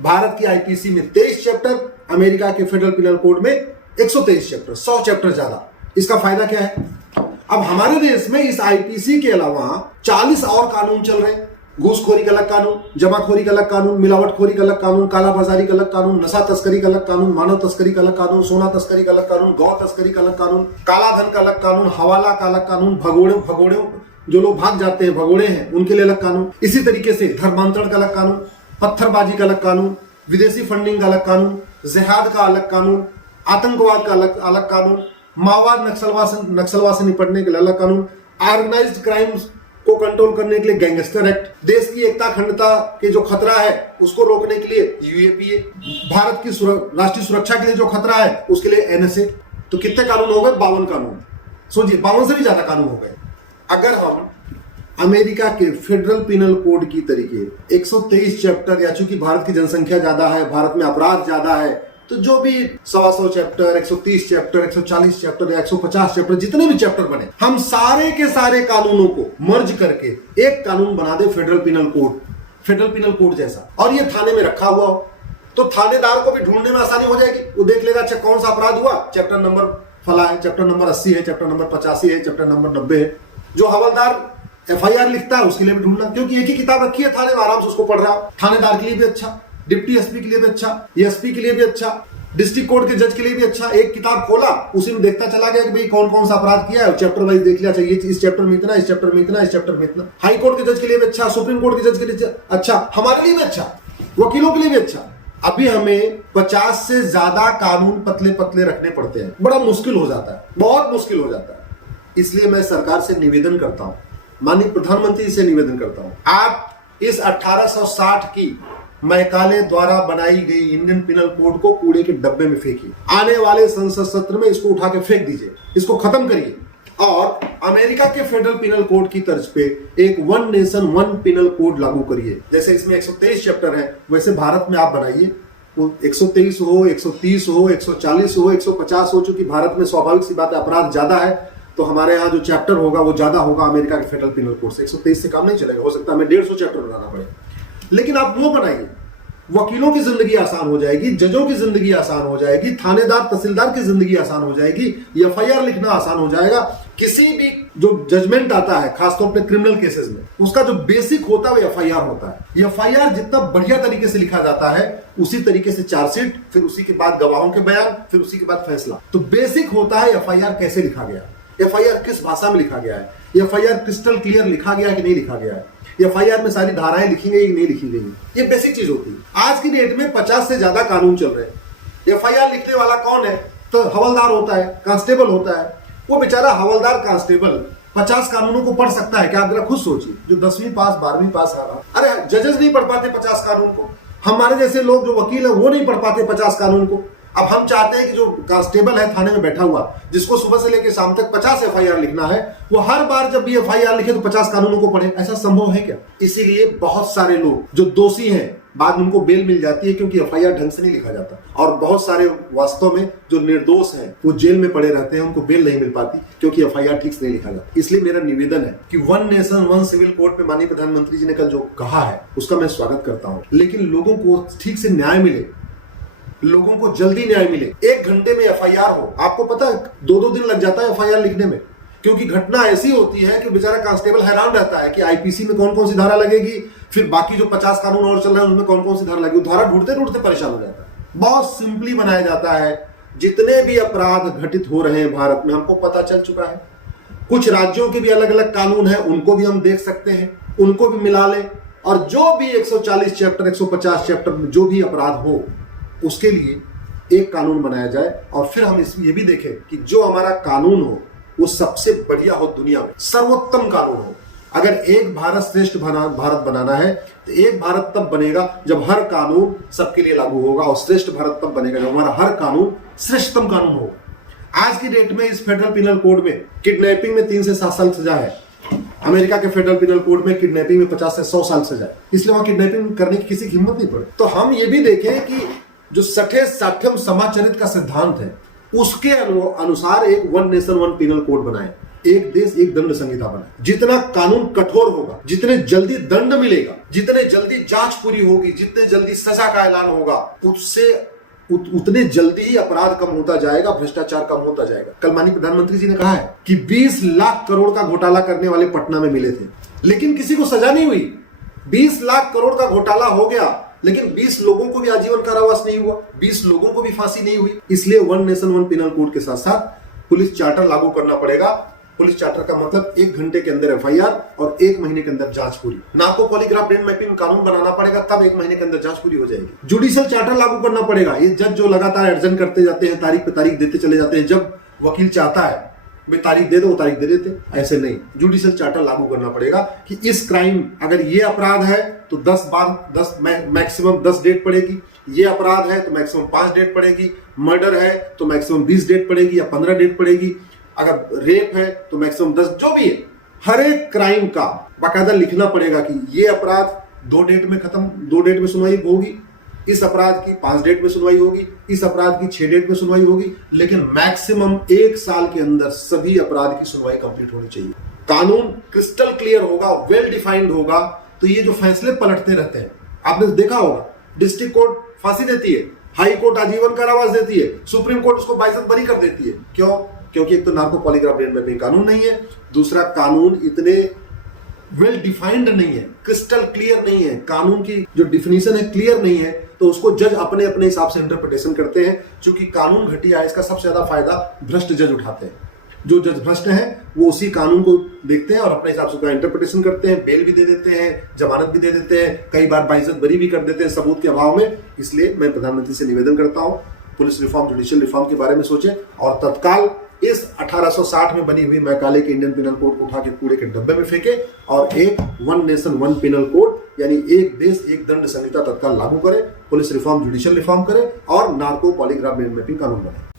भारत की आईपीसी में 23 chapter, America के फेडरल पिनल कोड में 123 चैप्टर, 100 चैप्टर ज्यादा। इसका फायदा क्या है? अब हमारे देश में इस आईपीसी के अलावा 40 और कानून चल रहे हैं। घूसखोरी का अलग कानून, जमाखोरी का अलग कानून, मिलावटखोरी का अलग कानून, कालाबाजारी का अलग कानून, नशा तस्करी का अलग कानून, मानव तस्करी का अलग कानून, सोना तस्करी का अलग कानून, गौ तस्करी का अलग कानून, काला धन का अलग कानून, हवाला का अलग कानून, भगोड़े जो लोग भाग जाते हैं, भगोड़े हैं, उनके लिए अलग कानून। इसी तरीके से धर्मांतरण का अलग कानून, पत्थरबाजी का अलग कानून, विदेशी फंडिंग का अलग कानून, जिहाद का अलग कानून, आतंकवाद का अलग कानून, माओवाद नक्सलवाद से निपटने के लिए अलग कानून, ऑर्गेनाइज्ड क्राइम्स को कंट्रोल करने के लिए गैंगस्टर एक्ट, देश की एकता अखंडता के जो खतरा है उसको रोकने के लिए यूएपीए, भारत की राष्ट्रीय सुरक्षा के लिए जो खतरा है उसके लिए एनएसए। तो कितने कानून हो गए? 52 कानून। सोचिए, 52 से भी ज्यादा कानून हो गए। अगर हम अमेरिका के फेडरल पिनल कोड की तरीके 123 चैप्टर, या चूंकि भारत की जनसंख्या ज्यादा है, भारत में अपराध ज्यादा है, तो जो भी 125 चैप्टर, 130 चैप्टर, 140 चैप्टर या 150 चैप्टर, जितने भी चैप्टर बने, हम सारे के सारे कानूनों को मर्ज करके एक कानून बना दे, federal penal code, federal penal code जैसा, और ये थाने में रखा हुआ हो, तो थानेदार को भी ढूंढने में आसानी हो जाएगी। वो देख लेगा अच्छा कौन सा अपराध हुआ, चैप्टर नंबर फला है, चैप्टर नंबर 80 है, चैप्टर नंबर 85 है, चैप्टर नंबर 90 है। जो हवलदार एफआईआर लिखता है उसके लिए भी ढूंढना, क्योंकि एक ही किताब रखी है थाने में, आराम से उसको पढ़ रहा हो। थानेदार के लिए भी अच्छा, डिप्टी एसपी के लिए भी अच्छा, एसपी के लिए भी अच्छा, डिस्ट्रिक्ट कोर्ट के जज के लिए भी अच्छा। एक किताब खोला, उसी में देखता चला गया कि भाई कौन कौन सा अपराध किया है, चैप्टर वाइज देख लिया, चाहिए इस चैप्टर में इतना, इस चैप्टर में इतना, इस चैप्टर में इतना। हाई कोर्ट के जज के लिए भी अच्छा, सुप्रीम कोर्ट के जज के लिए अच्छा, हमारे लिए भी अच्छा, वकीलों के लिए भी अच्छा। अभी हमें 50 से ज्यादा कानून पतले पतले रखने पड़ते हैं, बड़ा मुश्किल हो जाता है, बहुत मुश्किल हो जाता है। इसलिए मैं सरकार से निवेदन करता हूं, माननीय प्रधानमंत्री से निवेदन करता हूं, आप इस 1860 की मैकाले द्वारा बनाई गई इंडियन पिनल कोड को कूड़े के डब्बे में फेंकिए। आने वाले संसद सत्र में इसको उठा के फेंक दीजिए, इसको खत्म करिए, और अमेरिका के फेडरल पिनल कोड की तर्ज पे एक one nation one penal code लागू करिए। जैसे इसमें 123 चैप्टर है, वैसे भारत में आप बनाइए, वो 123 हो, 130 हो, 140 हो, 150 हो। चूंकि भारत में स्वाभाविक सी बात है, अपराध ज्यादा है, तो हमारे यहाँ जो चैप्टर होगा वो ज्यादा होगा अमेरिका के फेडरल पिनल कोड से। 123 से काम नहीं चलेगा, हो सकता है हमें 150 चैप्टर बनाना पड़े, लेकिन आप वो बनाइए। वकीलों की जिंदगी आसान हो जाएगी, जजों की जिंदगी आसान हो जाएगी, थानेदार तहसीलदार की जिंदगी आसान हो जाएगी, एफआईआर लिखना आसान हो जाएगा। किसी भी जो जजमेंट आता है, खासतौर पे क्रिमिनल केसेस में, उसका जो बेसिक होता है वो एफआईआर होता है। एफआईआर जितना बढ़िया तरीके से लिखा जाता है, उसी तरीके से चार्जशीट, फिर उसी के बाद गवाहों के बयान, फिर उसी के बाद फैसला। तो बेसिक होता है एफआईआर कैसे लिखा गया, एफआईआर किस भाषा में लिखा गया है, एफआईआर क्रिस्टल क्लियर लिखा गया कि नहीं लिखा गया है, एफआईआर में सारी धाराएं लिखी गई कि नहीं लिखी गई, ये बेसिक चीज होती है। आज की डेट में 50 से ज्यादा कानून चल रहे हैं। एफआईआर लिखने वाला कौन है? तो हवलदार होता है, कांस्टेबल होता है। वो बेचारा हवलदार कांस्टेबल 50 कानूनों को पढ़ सकता है क्या? आप जरा खुद सोचिए, जो 10वीं पास 12वीं पास आ रहा, अरे जजेस नहीं पढ़ पाते 50 कानून को। हमारे जैसे लोग जो वकील है वो नहीं पढ़ पाते 50 कानून को। अब हम चाहते हैं कि जो कांस्टेबल है थाने में बैठा हुआ, जिसको सुबह से लेकर शाम तक 50 एफआईआर लिखना है, वो हर बार जब भी एफआईआर लिखे तो 50 कानूनों को पढ़े। ऐसा संभव है क्या? इसीलिए बहुत सारे लोग जो दोषी हैं, बाद में उनको बेल मिल जाती है, क्योंकि एफआईआर ढंग से नहीं लिखा जाता। और बहुत सारे वास्तव में जो निर्दोष हैं वो जेल में पड़े रहते हैं, उनको बेल नहीं मिल पाती, क्योंकि एफआईआर ठीक से नहीं लिखा जाता। इसलिए मेरा निवेदन है कि one nation one civil code पे माननीय प्रधानमंत्री जी ने कल जो कहा है उसका मैं स्वागत करता हूँ, लेकिन लोगों को ठीक से न्याय मिले, लोगों को जल्दी न्याय मिले। 1 घंटे में एफआईआर हो, आपको पता है 2-2 दिन लग जाता है एफआईआर लिखने में, क्योंकि घटना ऐसी होती है कि बेचारा कांस्टेबल हैरान रहता है कि आईपीसी में कौन कौन सी धारा लगेगी, फिर बाकी जो 50 कानून और चल रहे हैं उनमें कौन कौन सी धारा लगेगी। धारा ढूंढते ढूंढते परेशान हो जाता है। बहुत सिंपली बनाया जाता है। जितने भी अपराध घटित हो रहे हैं भारत में, हमको पता चल चुका है। कुछ राज्यों के भी अलग अलग कानून है, उनको भी हम देख सकते हैं, उनको भी मिला ले, और जो भी 140 चैप्टर 150 चैप्टर में जो भी अपराध हो, उसके लिए एक कानून बनाया जाए। और फिर हम ये भी देखें कि जो हमारा कानून हो वो सबसे बढ़िया हो, दुनिया में सर्वोत्तम कानून हो। अगर एक भारत श्रेष्ठ भारत बनाना है तो एक भारत तब बनेगा जब हर कानून सबके लिए लागू होगा, और श्रेष्ठ भारत तब बनेगा जब हमारा हर कानून श्रेष्ठतम कानून होगा। आज की डेट में इस फेडरल पिनल कोड में किडनैपिंग में 3 से 7 साल सजा है। अमेरिका के फेडरल पिनल कोड में किडनैपिंग में 50 से 100 साल सजा है, इसलिए वहां किडनैपिंग करने की किसी की हिम्मत नहीं पड़ी। तो हम ये भी देखें कि जो 60 समाचरित का सिद्धांत है, उसके अनुसार एक one nation one penal code बनाए, एक देश एक दंड संहिता बनाए। जितना कानून कठोर होगा, जितने जल्दी दंड मिलेगा, जितने जल्दी जांच पूरी होगी, जितने जल्दी सजा का ऐलान होगा, उससे उतने जल्दी ही अपराध कम होता जाएगा, भ्रष्टाचार कम होता जाएगा। कल माननीय प्रधानमंत्री जी ने कहा है कि 20 लाख करोड़ का घोटाला करने वाले पटना में मिले थे, लेकिन किसी को सजा नहीं हुई। 20 लाख करोड़ का घोटाला हो गया, लेकिन 20 लोगों को भी आजीवन कारावास नहीं हुआ, 20 लोगों को भी फांसी नहीं हुई। इसलिए one nation one penal code के साथ साथ पुलिस चार्टर लागू करना पड़ेगा। पुलिस चार्टर का मतलब 1 घंटे के अंदर एफआईआर और 1 महीने के अंदर जांच पूरी। नार्को पॉलीग्राफ ब्रेन मैपिंग कानून बनाना पड़ेगा, तब 1 महीने के अंदर जांच पूरी हो जाएगी। जुडिशियल चार्टर लागू करना पड़ेगा। ये जज जो लगातार एडजन करते जाते हैं, तारीख पे तारीख देते चले जाते हैं, जब वकील चाहता है भाई तारीख दे दो, वो तारीख दे देते, ऐसे नहीं। जुडिशियल चार्टर लागू करना पड़ेगा कि इस क्राइम, अगर ये अपराध है तो 10 मैक्सिमम 10 डेट पड़ेगी, ये अपराध है तो मैक्सिमम 5 डेट पड़ेगी, मर्डर है तो मैक्सिमम 20 डेट पड़ेगी या 15 डेट पड़ेगी, अगर रेप है तो मैक्सिमम 10, जो भी है, हर एक क्राइम का बाकायदा लिखना पड़ेगा कि ये अपराध 2 डेट में खत्म, 2 डेट में सुनवाई होगी, इस अपराध की 5 डेट में सुनवाई होगी, इस अपराध की 6 डेट में सुनवाई होगी, लेकिन मैक्सिमम 1 साल के अंदर सभी अपराध की सुनवाई कंप्लीट होनी चाहिए। कानून क्रिस्टल क्लियर होगा, वेल डिफाइंड होगा, तो ये जो फैसले पलटते रहते हैं, आपने देखा होगा, डिस्ट्रिक्ट कोर्ट फांसी देती है, हाई कोर्ट आजीवन कारावास देती है, सुप्रीम कोर्ट उसको बाइज्जत बरी कर देती है। क्यों? क्योंकि एक तो नार्को पॉलीग्राफ ब्रेन मैपिंग कानून नहीं है, दूसरा कानून इतने वेल डिफाइंड नहीं है, क्रिस्टल क्लियर नहीं है, कानून की जो डिफिनीशन है क्लियर नहीं है, तो उसको जज अपने अपने हिसाब से इंटरप्रिटेशन करते हैं। चूंकि कानून घटिया है, इसका सबसे ज्यादा फायदा भ्रष्ट जज उठाते हैं। जो जज भ्रष्ट हैं वो उसी कानून को देखते हैं और अपने हिसाब से उसका इंटरप्रिटेशन करते हैं, बेल भी दे देते हैं, जमानत भी दे देते हैं, कई बार बाइज्जत बरी भी कर देते हैं सबूत के अभाव में। इसलिए मैं प्रधानमंत्री से निवेदन करता हूं, पुलिस रिफॉर्म, जुडिशियल रिफॉर्म के बारे में सोचें और तत्काल इस 1860 में बनी हुई मैकाले के इंडियन पिनल कोड को उठा के कूड़े के डब्बे में फेंके और एक one nation one penal code, यानी एक देश एक दंड संहिता तत्काल लागू करें, पुलिस रिफॉर्म, जुडिशियल रिफॉर्म करें और नार्को पॉलीग्राफ ब्रेन मैपिंग कानून बनाए।